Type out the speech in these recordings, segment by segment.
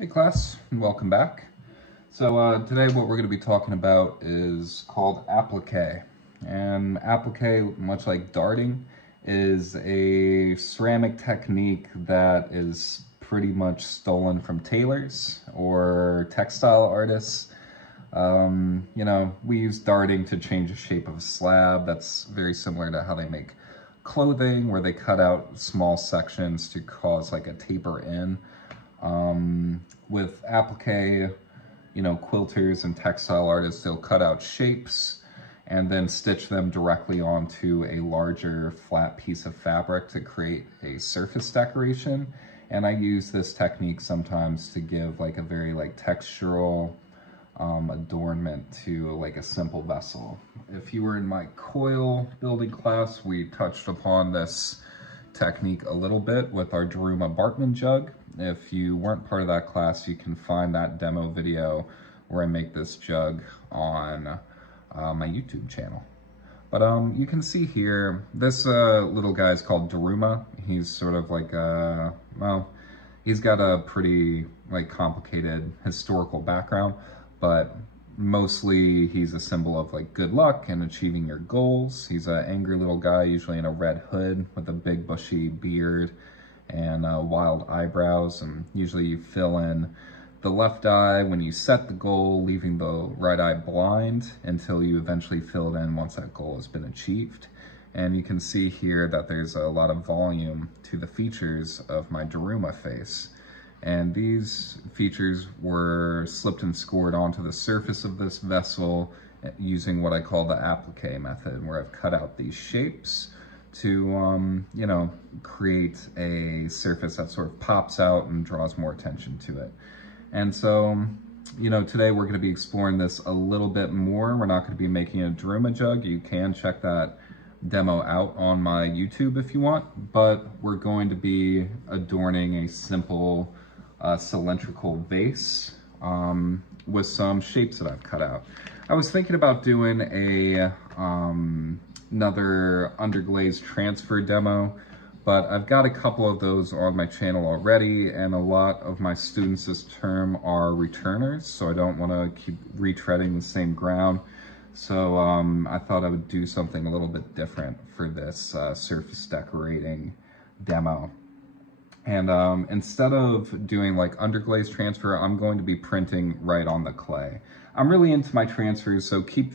Hey class, and welcome back. So today what we're going to be talking about is called applique. And applique, much like darting, is a ceramic technique that is pretty much stolen from tailors or textile artists. We use darting to change the shape of a slab. That's very similar to how they make clothing, where they cut out small sections to cause like a taper in. With applique, quilters and textile artists, they'll cut out shapes and then stitch them directly onto a larger flat piece of fabric to create a surface decoration. And I use this technique sometimes to give like a very textural adornment to like a simple vessel. If you were in my coil building class, we touched upon this technique a little bit with our Daruma Bartman jug. If you weren't part of that class, you can find that demo video where I make this jug on my YouTube channel. But you can see here, this little guy is called Daruma. He's sort of like he's got a pretty complicated historical background, but mostly he's a symbol of good luck and achieving your goals. He's an angry little guy, usually in a red hood with a big bushy beard and wild eyebrows, and usually you fill in the left eye when you set the goal, leaving the right eye blind until you eventually fill it in once that goal has been achieved. And you can see here that there's a lot of volume to the features of my Daruma face. And these features were slipped and scored onto the surface of this vessel using what I call the applique method, where I've cut out these shapes to, create a surface that sort of pops out and draws more attention to it. And so, today we're going to be exploring this a little bit more. We're not going to be making a Daruma jug. You can check that demo out on my YouTube if you want, but we're going to be adorning a simple cylindrical vase with some shapes that I've cut out. I was thinking about doing another underglaze transfer demo, but I've got a couple of those on my channel already, and a lot of my students this term are returners, so I don't want to keep retreading the same ground. So I thought I would do something a little bit different for this surface decorating demo. And instead of doing underglaze transfer, I'm going to be printing right on the clay. I'm really into my transfers, so keep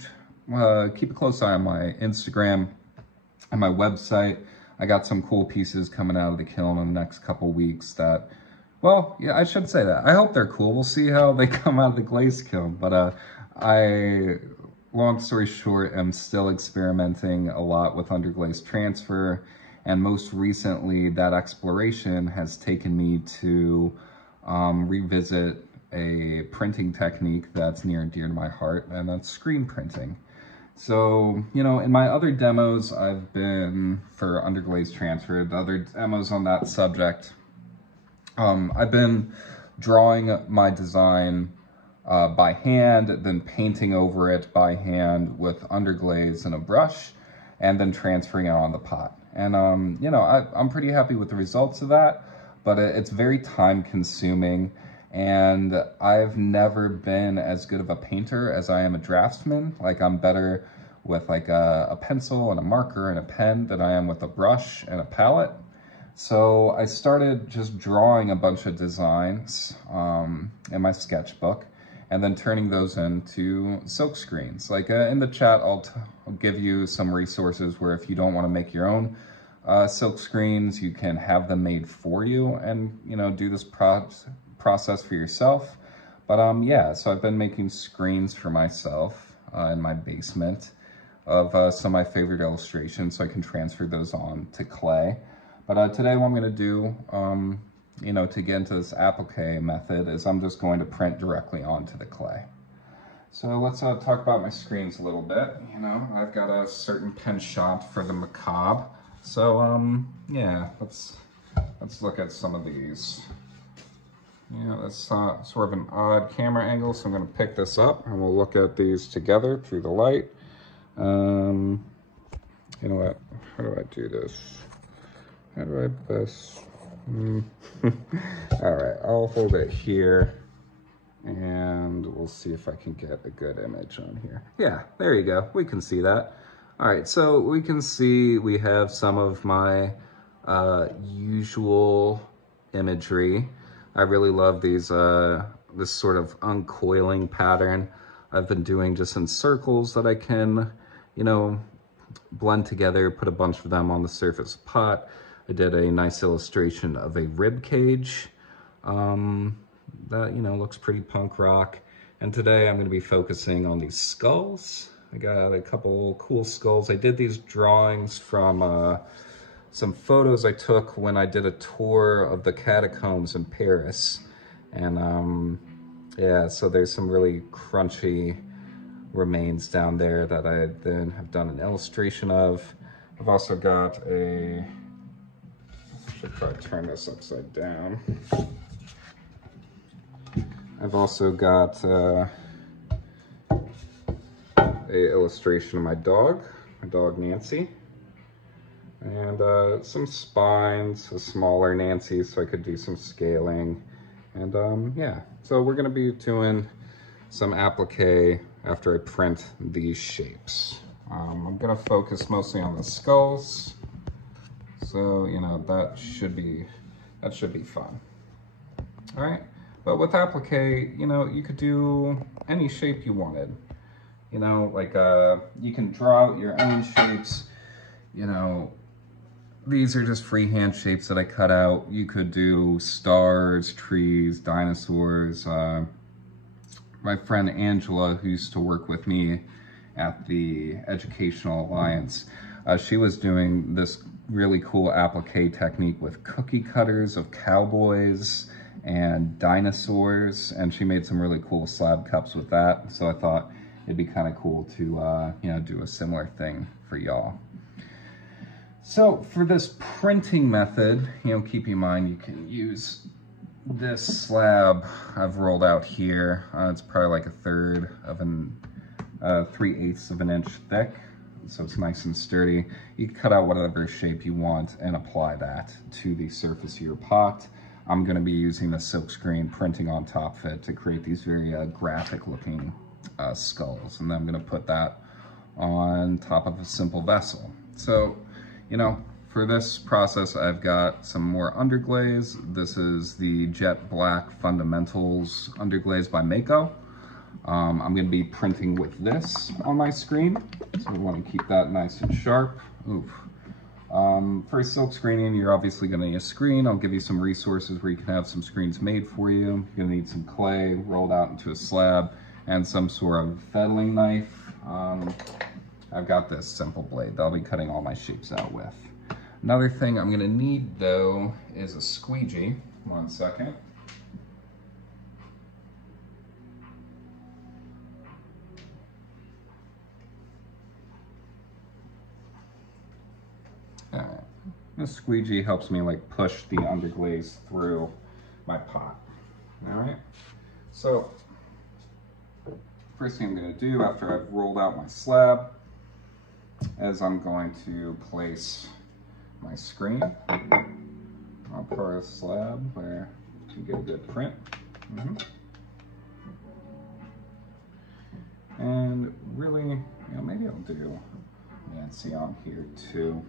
a close eye on my Instagram and my website. I got some cool pieces coming out of the kiln in the next couple weeks that, well, yeah, I should say that. I hope they're cool. We'll see how they come out of the glaze kiln. But long story short, I'm still experimenting a lot with underglaze transfer. And most recently, that exploration has taken me to revisit a printing technique that's near and dear to my heart, and that's screen printing. So, in my other demos, I've been, for underglaze transfer, the other demos on that subject, I've been drawing my design by hand, then painting over it by hand with underglaze and a brush, and then transferring it on the pot. And, I'm pretty happy with the results of that, but it's very time consuming, and I've never been as good of a painter as I am a draftsman. I'm better with a pencil and a marker and a pen than I am with a brush and a palette. So I started just drawing a bunch of designs in my sketchbook, and then turning those into silk screens. In the chat, I'll give you some resources where if you don't want to make your own silk screens, you can have them made for you and, do this process for yourself. But yeah, so I've been making screens for myself in my basement of some of my favorite illustrations, so I can transfer those on to clay. But today what I'm going to do, to get into this applique method, is I'm just going to print directly onto the clay. So let's talk about my screens a little bit. I've got a certain penchant for the macabre. So yeah, let's look at some of these. That's sort of an odd camera angle, so I'm going to pick this up and we'll look at these together through the light. You know what? How do I do this? How do I best? All right, I'll hold it here and we'll see if I can get a good image on here. Yeah, there you go. We can see that. All right, so we can see we have some of my usual imagery. I really love these, this sort of uncoiling pattern I've been doing just in circles that I can, you know, blend together, put a bunch of them on the surface of the pot. I did a nice illustration of a rib cage that, you know, looks pretty punk rock. And today I'm going to be focusing on these skulls. I got a couple cool skulls. I did these drawings from some photos I took when I did a tour of the catacombs in Paris. And yeah, so there's some really crunchy remains down there that I then have done an illustration of. I've also got a, I should probably turn this upside down. I've also got a illustration of my dog Nancy, and some spines, a smaller Nancy, so I could do some scaling. And yeah, so we're gonna be doing some applique after I print these shapes. I'm gonna focus mostly on the skulls, so you know that should be fun. All right, but with applique, you know, you could do any shape you wanted. You know, like you can draw out your own shapes. You know, these are just freehand shapes that I cut out. You could do stars, trees, dinosaurs. My friend Angela, who used to work with me at the Educational Alliance, she was doing this really cool applique technique with cookie cutters of cowboys and dinosaurs, and she made some really cool slab cups with that. So I thought it'd be kind of cool to you know, do a similar thing for y'all. So for this printing method, you know, keep in mind you can use this slab I've rolled out here. It's probably like 1/3 of an 3/8 of an inch thick, so it's nice and sturdy. You can cut out whatever shape you want and apply that to the surface of your pot. I'm going to be using the silkscreen printing on top of it to create these very graphic looking skulls, and then I'm going to put that on top of a simple vessel. So, you know, for this process, I've got some more underglaze. This is the Jet Black Fundamentals underglaze by Mako. I'm going to be printing with this on my screen, so I want to keep that nice and sharp. Oof. For silk screening, you're obviously going to need a screen. I'll give you some resources where you can have some screens made for you. You're going to need some clay rolled out into a slab and some sort of fettling knife. I've got this simple blade that I'll be cutting all my shapes out with. Another thing I'm going to need, though, is a squeegee. 1 second. Alright. This squeegee helps me like push the underglaze through my pot. Alright. So, first thing I'm going to do after I've rolled out my slab is I'm going to place my screen on part of the slab where you can get a good print. And really, you know, maybe I'll do Nancy on here too.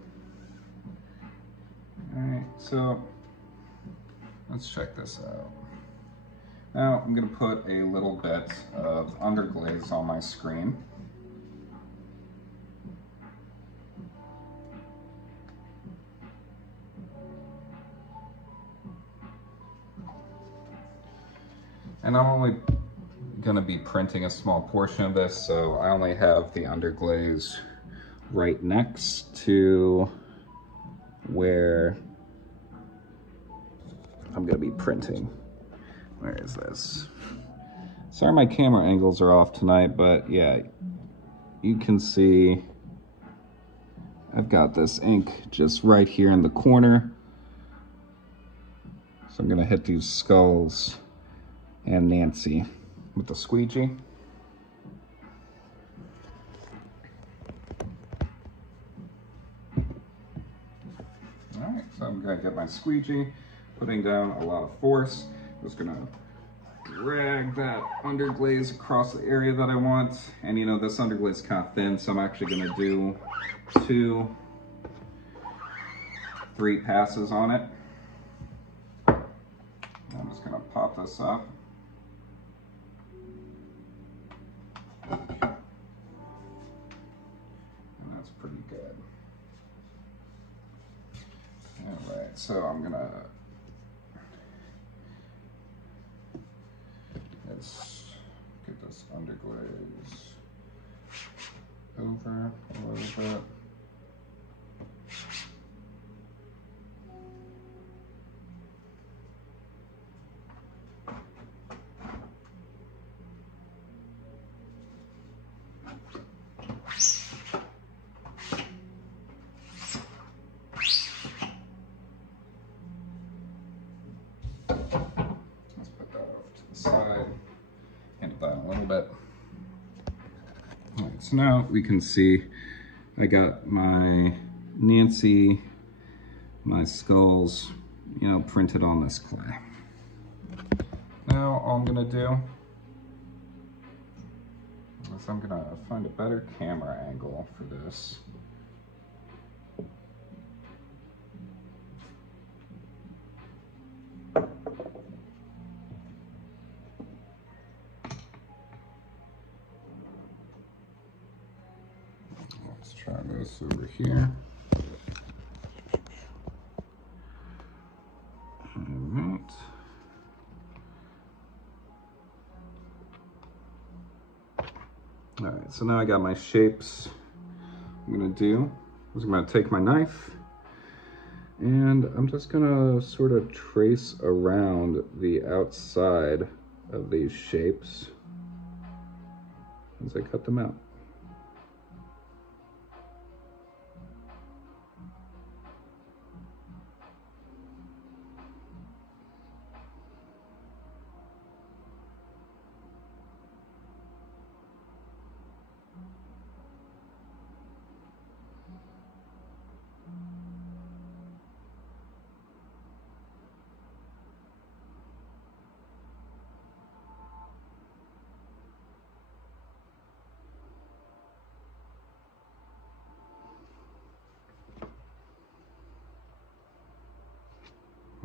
Alright, so let's check this out. Now I'm going to put a little bit of underglaze on my screen. And I'm only going to be printing a small portion of this, so I only have the underglaze right next to where I'm going to be printing. Where is this? Sorry my camera angles are off tonight, but yeah, you can see I've got this ink just right here in the corner. So I'm going to hit these skulls and Nancy with the squeegee. Alright, so I'm going to get my squeegee, putting down a lot of force. Just gonna drag that underglaze across the area that I want. And you know, this underglaze is kind of thin, so I'm actually gonna do 2-3 passes on it. I'm just gonna pop this up. And that's pretty good. All right, so I'm gonna let's get this underglaze over a little bit. Side, handle that a little bit. All right, so now we can see I got my Nancy, my skulls, you know, printed on this clay. Now all I'm gonna do is I'm gonna find a better camera angle for this. Let's try this over here. Alright. Alright, so now I got my shapes. I'm gonna do is I'm gonna take my knife and I'm just gonna sort of trace around the outside of these shapes as I cut them out.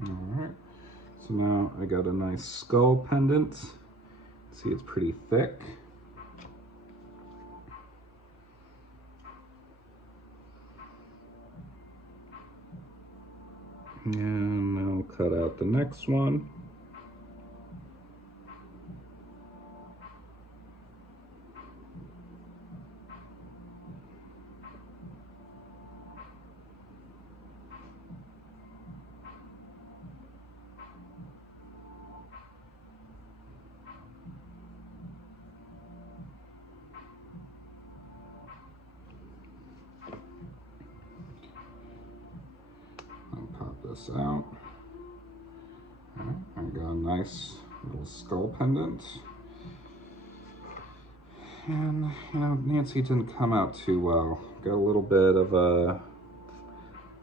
All right, so now I got a nice skull pendant. See, it's pretty thick. And I'll cut out the next one. This out. Right, I got a nice little skull pendant. And, you know, Nancy didn't come out too well. Got a little bit of a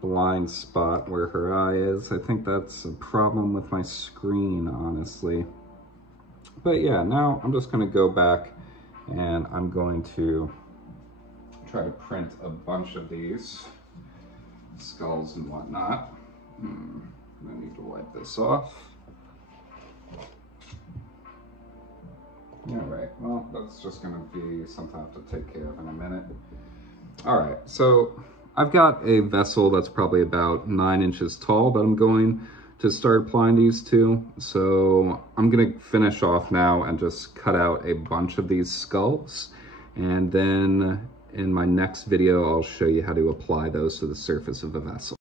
blind spot where her eye is. I think that's a problem with my screen, honestly. But yeah, now I'm just gonna go back and I'm going to try to print a bunch of these skulls and whatnot. I need to wipe this off. All right, well, that's just gonna be something I have to take care of in a minute. All right, so I've got a vessel that's probably about 9 inches tall that I'm going to start applying these to. So I'm gonna finish off now and just cut out a bunch of these skulls. And then in my next video, I'll show you how to apply those to the surface of the vessel.